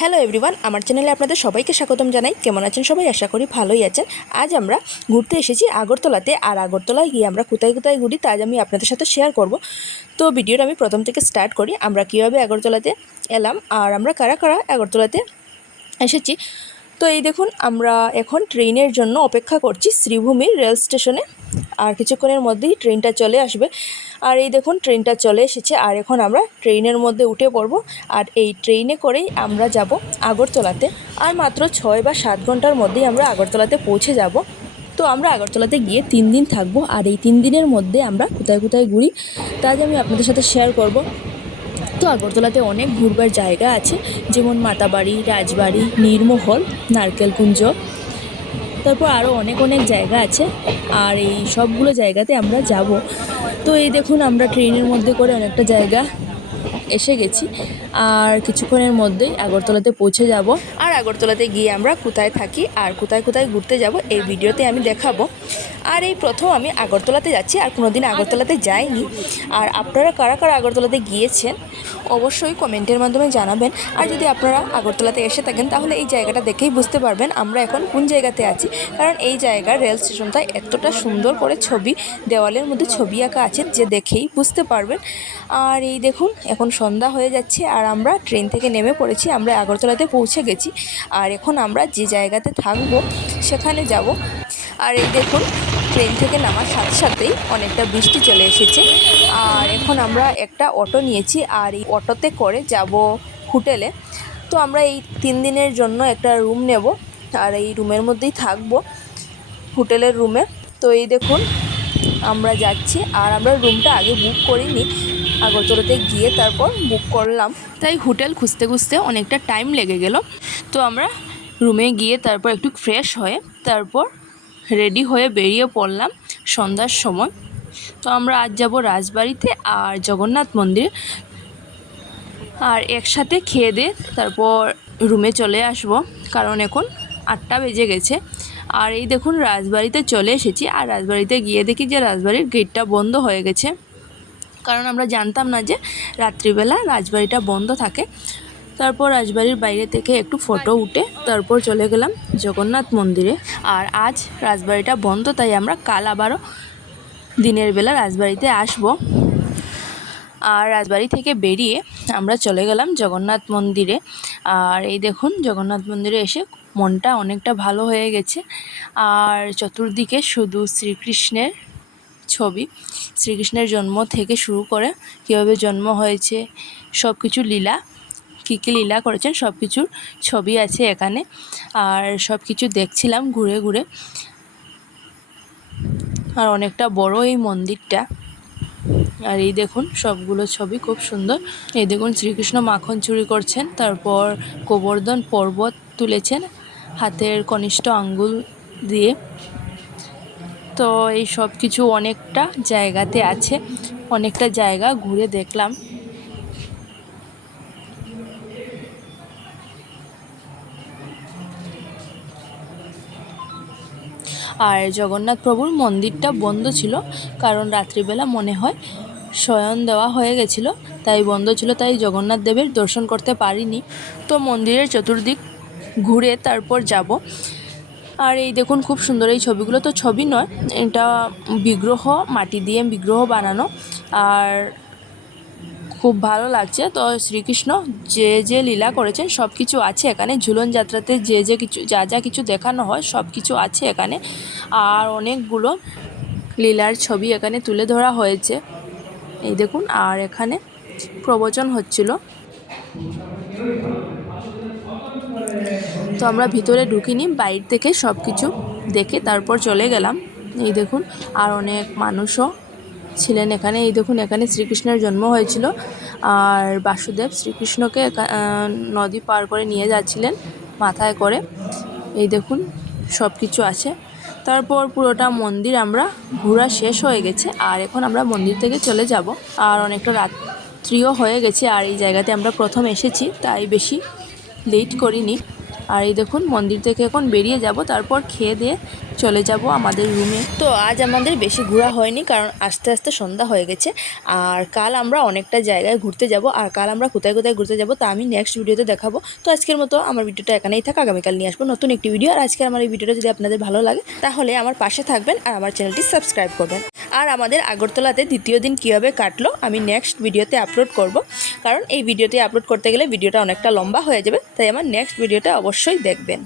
Hello everyone, আমার চ্যানেলে আপনাদের সবাইকে স্বাগতম জানাই। কেমন আছেন সবাই? আশা করি ভালোই আছেন। আজ আমরা ঘুরতে এসেছি আগরতলাতে, আর আগরতলায় গিয়ে আমরা কোথায় কোথায় ঘুরি তা আজ আমি আপনাদের সাথে শেয়ার করব। তো ভিডিওটা আমি প্রথম থেকে স্টার্ট করি, আমরা কীভাবে আগরতলাতে এলাম আর আমরা কারা কারা আগরতলাতে এসেছি। তো এই দেখুন, আমরা এখন ট্রেনের জন্য অপেক্ষা করছি শ্রীভূমির রেল স্টেশনে, আর কিছুক্ষণের মধ্যেই ট্রেনটা চলে আসবে। আর এই দেখুন ট্রেনটা চলে এসেছে, আর এখন আমরা ট্রেনের মধ্যে উঠে পড়ব। আর এই ট্রেনে করেই আমরা যাব আগরতলাতে, আর মাত্র 6 বা 7 ঘন্টার মধ্যেই আমরা আগরতলাতে পৌঁছে যাব। তো আমরা আগরতলাতে গিয়ে 3 দিন থাকবো, আর এই 3 দিনের মধ্যে আমরা কোথায় কোথায় ঘুরি তা আজ আমি আপনাদের সাথে শেয়ার করব। তো আগরতলাতে অনেক ঘুরবার জায়গা আছে, যেমন মাতাবাড়ি, রাজবাড়ি, নীরমহল, নারকেলকুঞ্জ, তারপর আরও অনেক অনেক জায়গা আছে। আর এই সবগুলো জায়গাতে আমরা যাব। তো এই দেখুন, আমরা ট্রেনের মধ্যে করে অনেকটা জায়গা এসে গেছি, আর কিছুক্ষণের মধ্যেই আগরতলাতে পৌঁছে যাব। আর আগরতলাতে গিয়ে আমরা কোথায় থাকি আর কোথায় কোথায় ঘুরতে যাব এই ভিডিওতে আমি দেখাবো। আর এই প্রথম আমি আগরতলাতে যাচ্ছি, আর কোনোদিন আগরতলাতে যাইনি। আর আপনারা কারা কারা আগরতলাতে গিয়েছেন অবশ্যই কমেন্টের মাধ্যমে জানাবেন। আর যদি আপনারা আগরতলাতে এসে থাকেন তাহলে এই জায়গাটা দেখেই বুঝতে পারবেন আমরা এখন কোন জায়গাতে আছি, কারণ এই জায়গার রেল স্টেশনটা এতটা সুন্দর করে ছবি, দেওয়ালের মধ্যে ছবি আঁকা আছে যে দেখেই বুঝতে পারবেন। আর এই দেখুন, এখন সন্ধ্যা হয়ে যাচ্ছে আর আমরা ট্রেন থেকে নেমে পড়েছি, আমরা আগরতলাতে পৌঁছে গেছি। আর এখন আমরা যে জায়গাতে থাকবো সেখানে যাব। আর এই দেখুন, ট্রেন থেকে নামার সাথে সাথেই অনেকটা বৃষ্টি চলে এসেছে। আর এখন আমরা একটা অটো নিয়েছি, আর এই অটোতে করে যাব হোটেলে। তো আমরা এই 3 দিনের জন্য একটা রুম নেব, আর এই রুমের মধ্যেই থাকবো, হোটেলের রুমে। তো এই দেখুন আমরা যাচ্ছি, আর আমরা রুমটা আগে বুক করিনি, আগরতলাতে গিয়ে তারপর বুক করলাম। তাই হোটেল খুঁজতে খুঁজতে অনেকটা টাইম লেগে গেল। তো আমরা রুমে গিয়ে তারপর একটু ফ্রেশ হয়ে তারপর রেডি হয়ে বেরিয়ে পড়লাম সন্ধ্যার সময়। তো আমরা আজ যাব রাজবাড়িতে আর জগন্নাথ মন্দির, আর একসাথে খেয়ে দিয়ে তারপর রুমে চলে আসব, কারণ এখন 8টা বেজে গেছে। আর এই দেখুন রাজবাড়িতে চলে এসেছি, আর রাজবাড়িতে গিয়ে দেখি যে রাজবাড়ির গেটটা বন্ধ হয়ে গেছে, কারণ আমরা জানতাম না যে রাত্রিবেলা রাজবাড়িটা বন্ধ থাকে। তারপর রাজবাড়ির বাইরে থেকে একটু ফটো উঠে তারপর চলে গেলাম জগন্নাথ মন্দিরে। আর আজ রাজবাড়িটা বন্ধ, তাই আমরা কাল আবারও দিনের বেলা রাজবাড়িতে আসব। আর রাজবাড়ি থেকে বেরিয়ে আমরা চলে গেলাম জগন্নাথ মন্দিরে। আর এই দেখুন জগন্নাথ মন্দিরে এসে মনটা অনেকটা ভালো হয়ে গেছে। আর চতুর্দিকে শুধু শ্রীকৃষ্ণের ছবি, শ্রীকৃষ্ণের জন্ম থেকে শুরু করে কীভাবে জন্ম হয়েছে, সব কিছু লীলা, কী কী লীলা করেছেন সব কিছুর ছবি আছে এখানে। আর সব কিছু দেখছিলাম ঘুরে ঘুরে। আর অনেকটা বড় এই মন্দিরটা। আর এই দেখুন সবগুলো ছবি খুব সুন্দর। এই দেখুন শ্রীকৃষ্ণ মাখন চুরি করছেন, তারপর গোবর্ধন পর্বত তুলেছেন হাতের কনিষ্ঠ আঙ্গুল দিয়ে। তো এই সব কিছু অনেকটা জায়গাতে আছে, অনেকটা জায়গা ঘুরে দেখলাম। আর জগন্নাথ প্রভুর মন্দিরটা বন্ধ ছিল, কারণ রাত্রিবেলা মনে হয় শয়ন দেওয়া হয়ে গেছিলো, তাই বন্ধ ছিল, তাই জগন্নাথ দেবের দর্শন করতে পারিনি। তো মন্দিরের চতুর্দিক ঘুরে তারপর যাব। আর এই দেখুন খুব সুন্দর এই ছবিগুলো, তো ছবি নয়, এটা বিগ্রহ, মাটি দিয়ে বিগ্রহ বানানো, আর খুব ভালো লাগছে। তো শ্রীকৃষ্ণ যে যে লীলা করেছেন সব কিছু আছে এখানে, ঝুলন যাত্রাতে যে যে কিছু যা যা কিছু দেখানো হয় সব কিছু আছে এখানে। আর অনেকগুলো লীলার ছবি এখানে তুলে ধরা হয়েছে, এই দেখুন। আর এখানে প্রবচন হচ্ছিল। তো আমরা ভিতরে ঢুকিনি, বাইরে থেকে সব কিছু দেখে তারপর চলে গেলাম। এই দেখুন আর অনেক মানুষও ছিলেন এখানে। এই দেখুন এখানে শ্রীকৃষ্ণের জন্ম হয়েছিল, আর বাসুদেব শ্রীকৃষ্ণকে নদী পার করে নিয়ে যাচ্ছিলেন মাথায় করে। এই দেখুন সব কিছু আছে। তারপর পুরোটা মন্দির আমরা ঘোরা শেষ হয়ে গেছে, আর এখন আমরা মন্দির থেকে চলে যাব। আর অনেকটা রাত্রিও হয়ে গেছে, আর এই জায়গাতে আমরা প্রথম এসেছি তাই বেশি লেট করিনি। আর এই দেখুন মন্দির থেকে এখন বেরিয়ে যাব, তারপর খেয়ে দিয়ে চলে যাব আমাদের রুমে। তো আজ আমাদের বেশি ঘোরা হয়নি, কারণ আস্তে আস্তে সন্ধ্যা হয়ে গেছে। আর কাল আমরা অনেকটা জায়গায় ঘুরতে যাব, আর কাল আমরা কোথায় কোথায় ঘুরতে যাব তা আমি নেক্সট ভিডিওতে দেখাবো। তো আজকের মতো আমার ভিডিওটা এখানেই থাক, আগামীকাল নিয়ে আসবো নতুন একটি ভিডিও। আর আজকে আমার এই ভিডিওটা যদি আপনাদের ভালো লাগে তাহলে আমার পাশে থাকবেন আর আমার চ্যানেলটি সাবস্ক্রাইব করবেন। আর আমাদের আগরতলাতে দ্বিতীয় দিন কীভাবে কাটলো আমি নেক্সট ভিডিওতে আপলোড করব, কারণ এই ভিডিওটি আপলোড করতে গেলে ভিডিওটা অনেকটা লম্বা হয়ে যাবে, তাই আমার নেক্সট ভিডিওটা অবশ্যই দেখবেন।